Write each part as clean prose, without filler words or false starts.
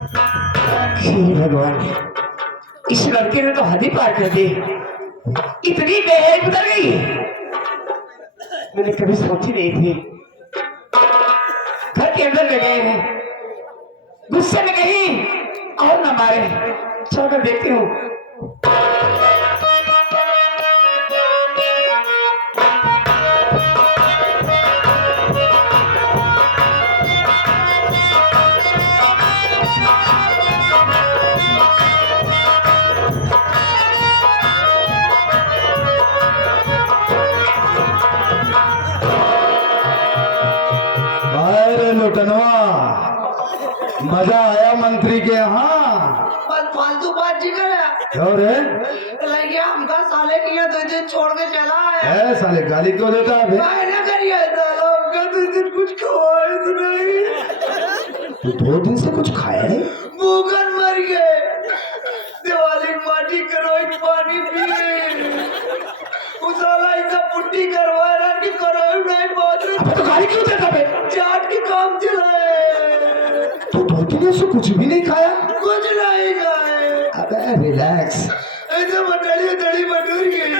हे भगवान, इस लड़के ने तो हद ही पार कर दी। इतनी बेहद उतर गई, मैंने कभी सोची नहीं थी। घर के अंदर ले गए हैं, गुस्से में कहीं और ना मारे। चलकर देखती हूँ। अरे लुटनवा, मजा आया मंत्री के यहाँ। फालतू बात जी करे और लगे हमका साले किया 2 दिन छोड़ के चला है। है साले गाली क्यों देता है? ना करिए हमका 2 दिन कुछ खवाए तो नहीं। तू 2 दिन से कुछ खाया नहीं? भूखन मर गए। दिवाली माटी करो एक पानी पिए। उसाला इनका पुट्टी करवा रहा कि करो नहीं बहुत। अबे तो गाली क्यों देता बे? चाट के काम चलाए। तू 2 दिन से कुछ भी नहीं खाया? कुछ नहीं खाए। अबे रिलैक्स। ऐसे मटड़ी दड़ी बटूर गई।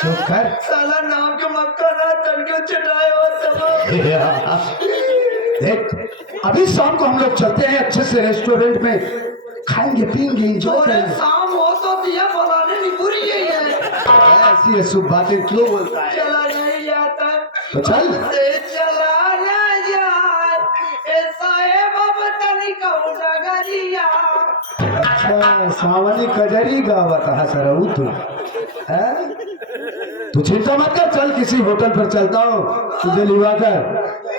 चुप कर। साला नाम के मक्का ना तनके चटाए और तब देख, अभी शाम को हम लोग चलते हैं अच्छे से रेस्टोरेंट में, खाएंगे पियेंगे एंजॉय और करेंगे। शाम हो तो दिया फलाने नहीं पूरी गई है। ऐसी ऐसी बातें क्यों बोलता है? चला नहीं जाता तो चल। से चला ना जाए ऐसा है बाबा तनी कहूँगा गरिया। अच्छा, सावनी कजरी गावत है सरऊ तू हैं? तू चिंता मत कर, चल किसी होटल पर चलता हूँ, तुझे लिवा कर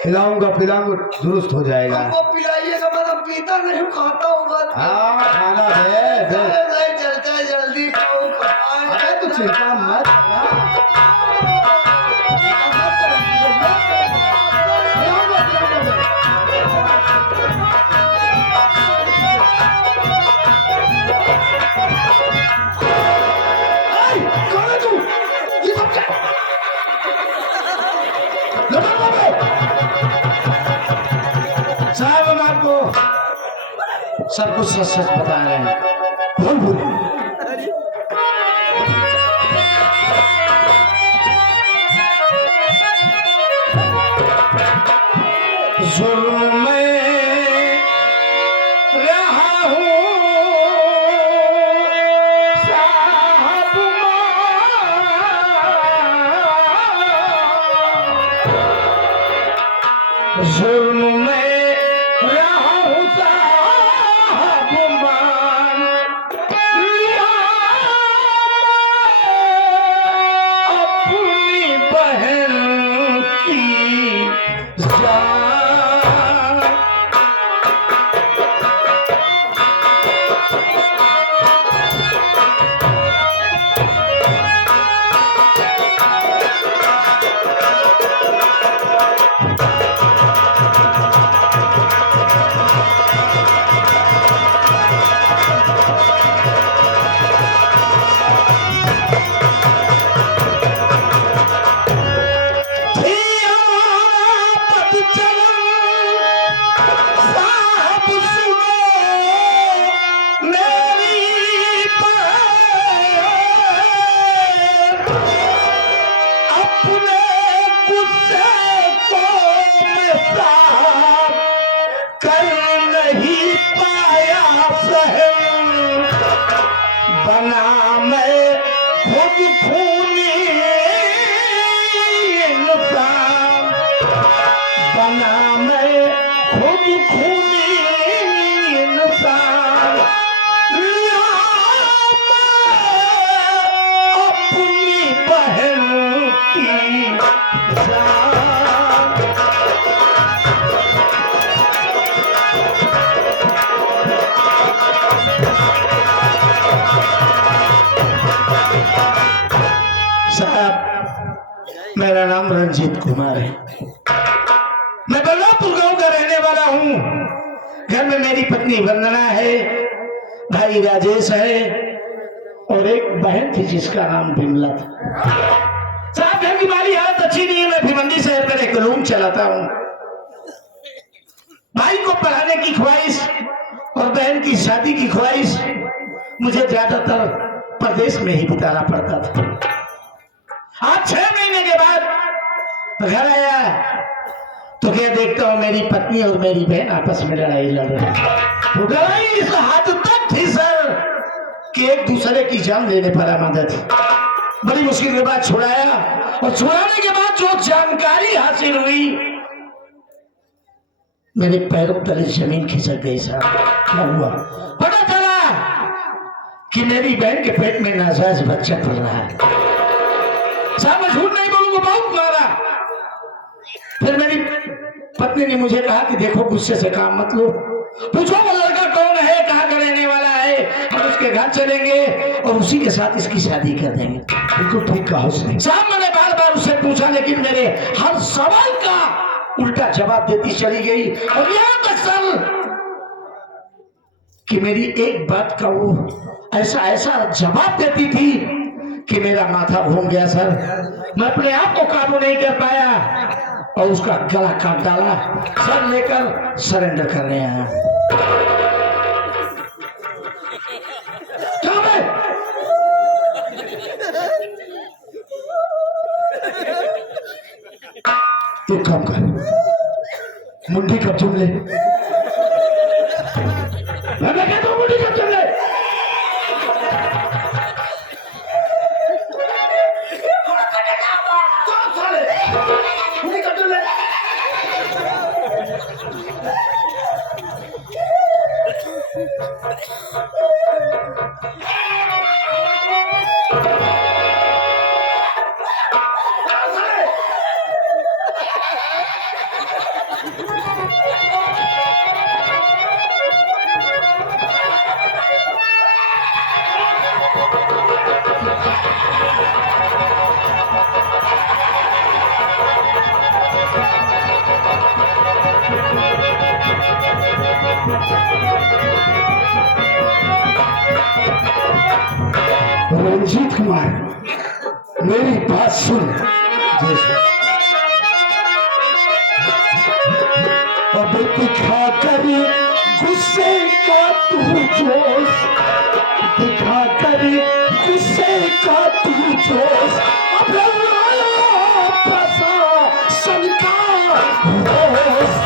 खिलाऊंगा पिलाऊंगा, दुरुस्त हो जाएगा। हमको पिलाइएगा, मतलब पीता नहीं खाता हूँ बस। हाँ खाना दे। नहीं चलता है जल्दी खाओ खाए। अरे तू चिंता मत कर। साहब हम आपको सब कुछ सच सच बता रहे हैं। बोल बोल। जुल्म में रहा हूँ साहब मान। जुल्म में रहा हूँ साहब मान। लिया अपनी बहन की जान। बना मैं खुद खूनी इंसान। बना मैं खुद खूनी इंसान। लिया मैं अपनी बहन की जान। साहब मेरा नाम रंजीत कुमार है, मैं बल्लापुर गांव का रहने वाला हूँ। घर में मेरी पत्नी वंदना है, भाई राजेश है और एक बहन थी जिसका नाम बिमला था। साहब घर की माली हालत अच्छी नहीं है, मैं भिवंडी शहर पर एक रूम चलाता हूँ। भाई को पढ़ाने की ख्वाहिश और बहन की शादी की ख्वाहिश मुझे ज्यादातर प्रदेश में ही बिताना पड़ता था। आज 6 महीने के बाद घर आया तो क्या देखता हूँ मेरी पत्नी और मेरी बहन आपस में लड़ाई लड़ रही है। लड़ाई इस हद तक थी सर कि एक दूसरे की जान लेने पर आमादा थी। बड़ी मुश्किल के बाद छुड़ाया और छुड़ाने के बाद जो जानकारी हासिल हुई मेरे पैरों तले जमीन खिसक गई साहब। क्या हुआ? पता चला कि मेरी बहन के पेट में नाजायज बच्चा पल रहा है। साहब मैं झूठ नहीं बोलूंगा, बहुत मारा। फिर मेरी पत्नी ने मुझे कहा कि देखो गुस्से से काम मत लो, पूछो वो लड़का कौन है, कहाँ का रहने वाला है, हम उसके घर चलेंगे और उसी के साथ इसकी शादी कर देंगे। बिल्कुल ठीक कहा उसने। साहब मैंने बार बार उससे पूछा लेकिन मेरे हर सवाल का उल्टा जवाब देती चली गई और यहाँ तक सर कि मेरी एक बात का वो ऐसा ऐसा जवाब देती थी कि मेरा माथा घूम गया सर। मैं अपने आप को काबू नहीं कर पाया और उसका गला काट डाला। सर लेकर सरेंडर करने आया। कहाँ है? एक काम कर, मुंडी कब चुम ले। मैं कहता हूँ मुंडी कब चुम ले। रंजीत कुमार मेरी बात सुन। अब दिखा कर गुस्से का तू जोश, दिखा कर गुस्से का तू जोश, अब आया प्रशासन का होश।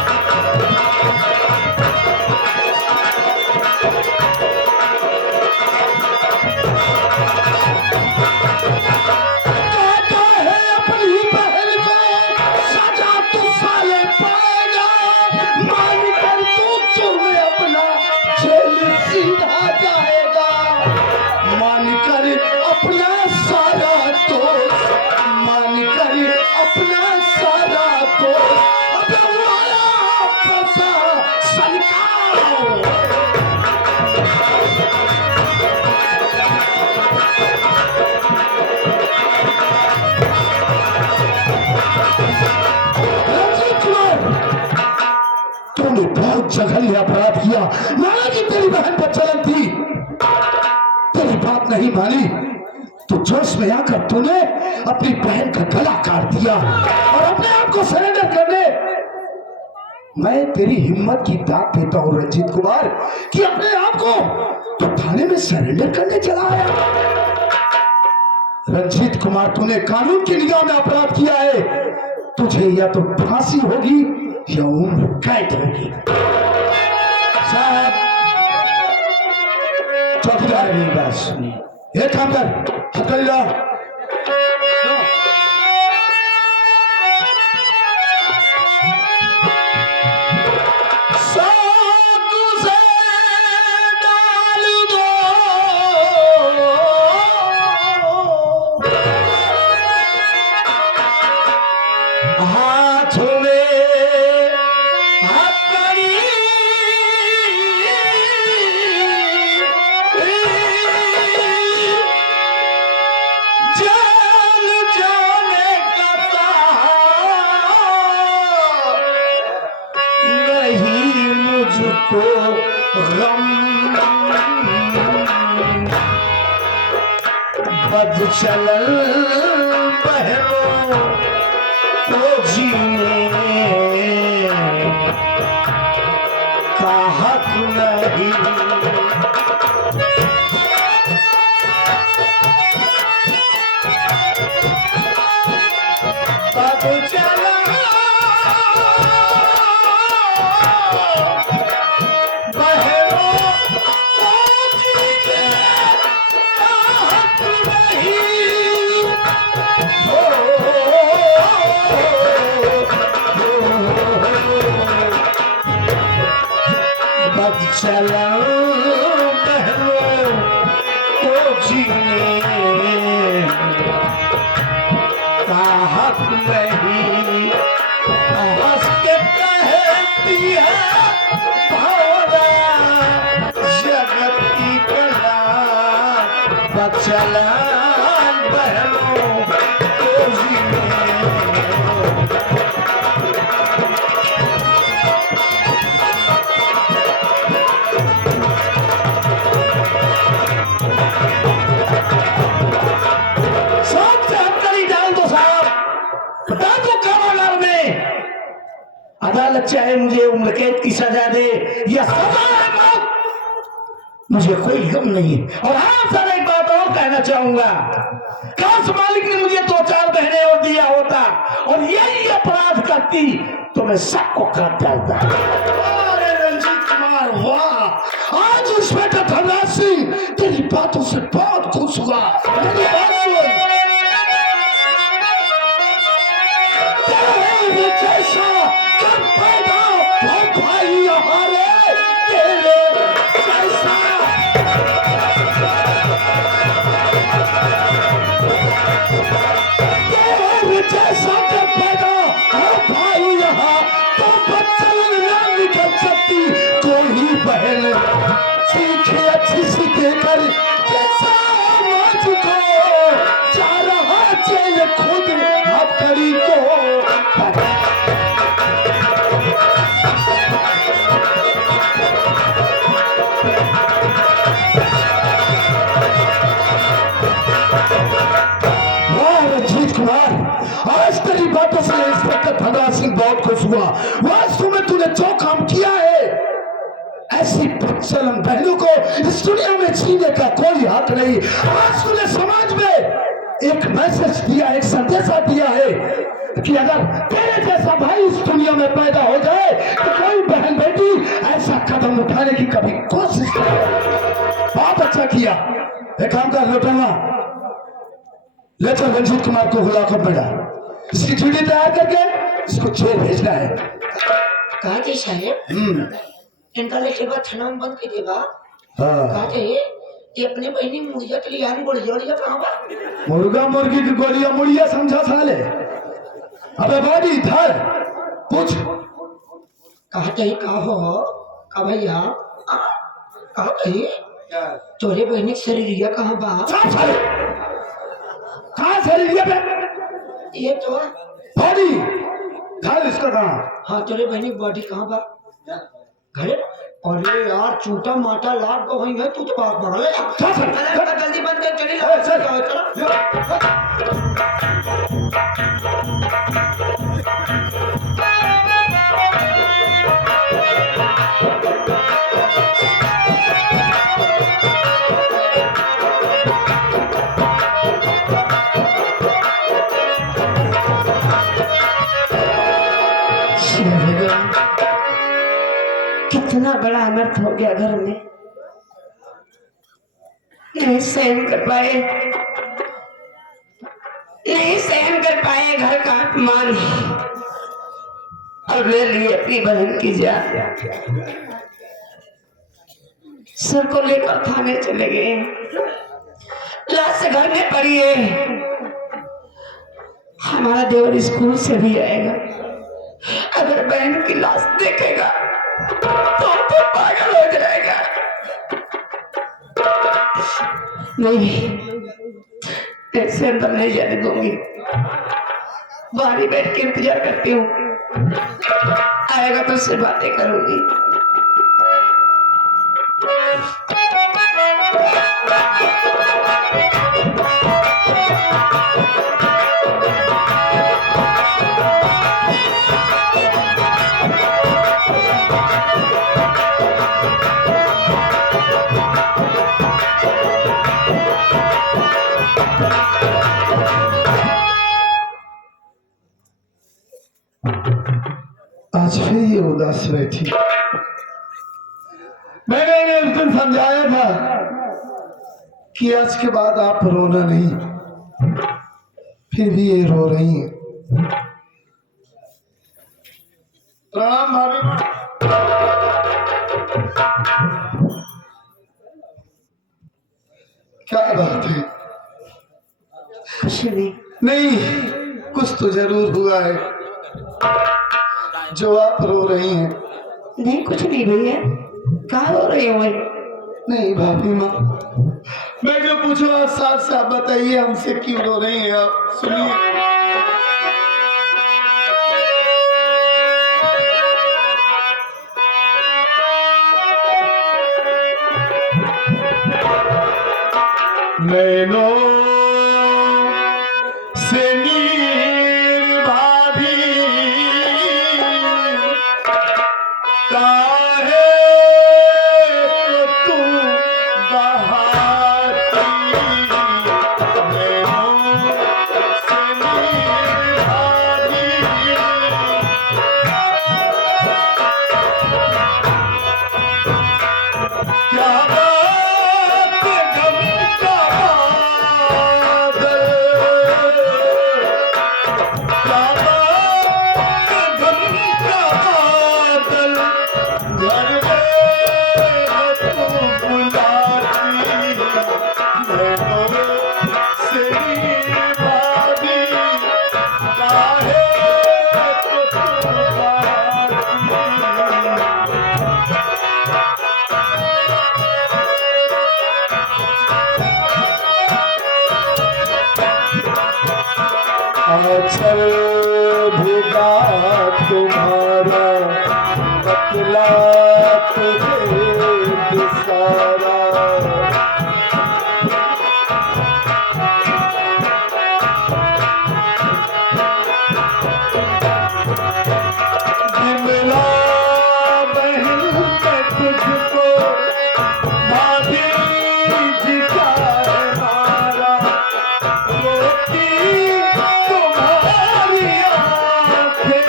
बहुत जघन्य अपराध किया। माना कि तेरी बहन पर चलन थी, तेरी बात नहीं मानी तो जोश में आकर तूने अपनी बहन का गला काट दिया और अपने आप को सरेंडर करने। मैं तेरी हिम्मत की दाद देता हूं रंजीत कुमार कि अपने आप को तो थाने में सरेंडर करने चला आया। रंजीत कुमार तूने कानून की निगाह में अपराध किया है। तुझे या तो फांसी होगी या उम्र कैद होगी। साहब चौकीदार मेरी बात सुनिए। एक काम कर, हटकर जा। हाथों में हथकड़ी जान जाने का नहीं मुझको गम बद चलल पहलो तो जीने का हक नहीं। अब चला बहरो जीने राहत नहीं। बद चला बहरो जीने राहत नहीं। हंस के कहती है भावना जगत की कला। बचला बहनों को जीने। साहब से हथकड़ी डाल दो साहब, बता दो कारागार में अदालत चाहे मुझे उम्र कैद की सजा दे या सजा है मौत, मुझे कोई गम नहीं। और हाँ सर, एक बात और कहना चाहूंगा, काश मालिक ने मुझे 2-4 बहनें और दिया होता और यही अपराध करती तो मैं सबको काट डालता। अरे रंजीत कुमार वाह, आज उस बेटा धनराज सिंह तेरी बातों से बहुत खुश हुआ। मेरी बात सुन, तेरे जैसा कब पैदा हो भाई हमारे, तेरे जैसा। तेरे जैसा कब पैदा हो भाई यहाँ, तो बच्चन ना निकल सकती कोई बहन। सीखे अच्छी सी देकर कैसा मुझको जा रहा चल खुद हथकड़ी को। वाह रंजीत कुमार, आज तेरी बातों से इंस्पेक्टर धनराज सिंह बहुत खुश हुआ। वास्तव में तूने जो काम किया है, ऐसी बदचलन बहनों को इस दुनिया में जीने का कोई हक नहीं। आज तूने समाज में एक मैसेज दिया, एक संदेशा दिया है कि अगर तेरे जैसा भाई इस दुनिया में पैदा हो जाए तो कोई बहन बेटी ऐसा कदम उठाने की कभी कोशिश करे। बहुत अच्छा किया। एक काम कर, लोटना ले चल, रंजीत कुमार को हुलाकत में डाल, इसकी चीटी तैयार करके इसको जेल भेजना है। कहा थे साहेब, इनका लेके बाद थाना में बंद कीजिएगा। हाँ, कहा थे ये अपने बहनी मुड़िया के लिए गोड़िया कहाँ बा? मुर्गा मुर्गी की गोलियां मुड़िया समझा साले। अबे बॉडी धर, पूछ। कहा थे कहा हो का भैया, कहा थे तोरे बहनी के शरीरिया कहाँ बा? साफ साले, कहाँ से लिया बे? ये तो बॉडी धर इसका कहाँ? हाँ, तोरे बहनी की बॉडी कहाँ बा? घरे? अरे यार, चूटा माटा लाट को वहीं है, तू तो बात बढ़ ले। चल सर, जल्दी बंद कर, चली ए, चल। चलो। कितना बड़ा अनर्थ हो गया घर में, नहीं सहन कर पाए, नहीं सहन कर पाए घर का अपमान और ले लिए अपनी बहन की जान। सर को लेकर थाने चले गए, लाश घर में पड़ी है। हमारा देवर स्कूल से भी आएगा, अगर बहन की लाश देखेगा तो पागल हो जाएगा। नहीं, ऐसे अंदर नहीं जाने दूंगी, बाहर ही बैठ के इंतजार करती हूँ, आएगा तो उससे बातें करूंगी। आज फिर ये उदास बैठी। मैंने इन्हें उस दिन समझाया था कि आज के बाद आप रोना नहीं, फिर भी ये रो रही हैं। प्रणाम भाभी माँ। क्या बात है? कुछ नहीं। नहीं, कुछ तो जरूर हुआ है जो आप रो रही हैं। नहीं कुछ नहीं भैया, कहाँ हो रही हो? नहीं भाभी माँ, मैं जो पूछो आप साफ साफ बताइए, हमसे क्यों रो रही हैं आप? सुनिए। नैनो से नीर भाभी काहे को तू बहाती, नैनो से नीर भाभी क्या आंचल भीगा तुम्हारा बतला तुझे सारा, बिमला बहन मैं तुझको भाभी जी का मारा, रोती तुम्हारी आंखें,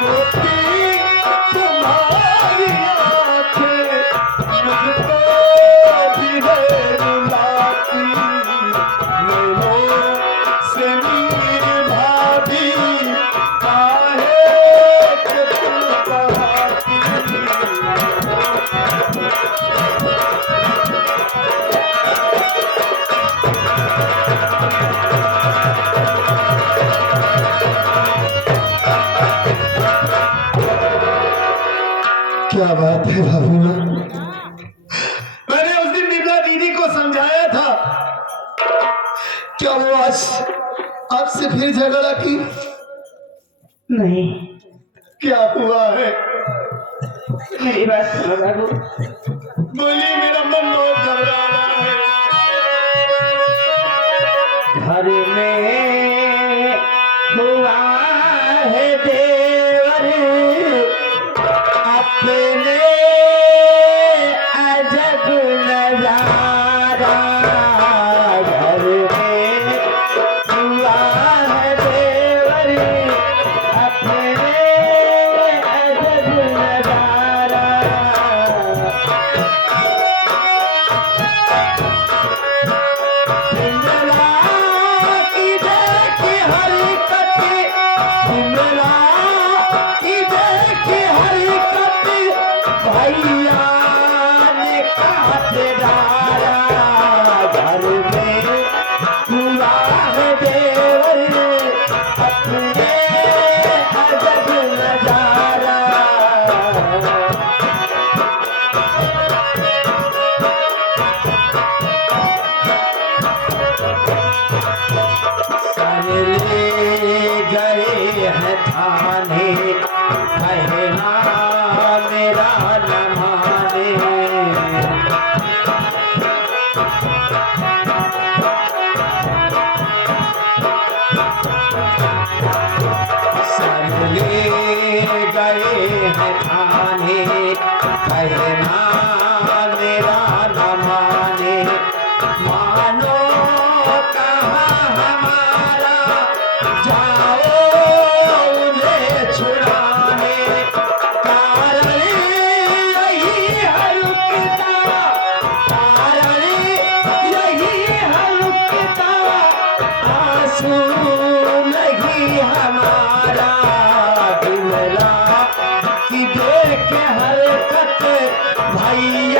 रोती तुम्हारी आंखें मुझको भी है रुलाती, नैनों से नीर भाभी काहे के तुम बहाती। क्या बात है भाभी माँ, मैंने उस दिन बिमला दीदी को समझाया था, क्या वो आज आपसे फिर झगड़ा की? नहीं। क्या हुआ है? मेरी बात सुनो बाबू। बोलिए, मेरा मन बहुत घबरा रहा है। घर में हुआ है देवर अपने अजब नजारा, घर में हुआ है देवर अपने अजब नजारा, बिमला की देखी हरकत, बिमला की देखी हरकत भैया ने काट डाला, घर में हुआ है देवर अपने अजब नजारा। ले गए हैं थाने कहना मेरा न माने, सर ले गए हैं थाने कहना मेरा न माने, मानो कहाँ हमारा भैया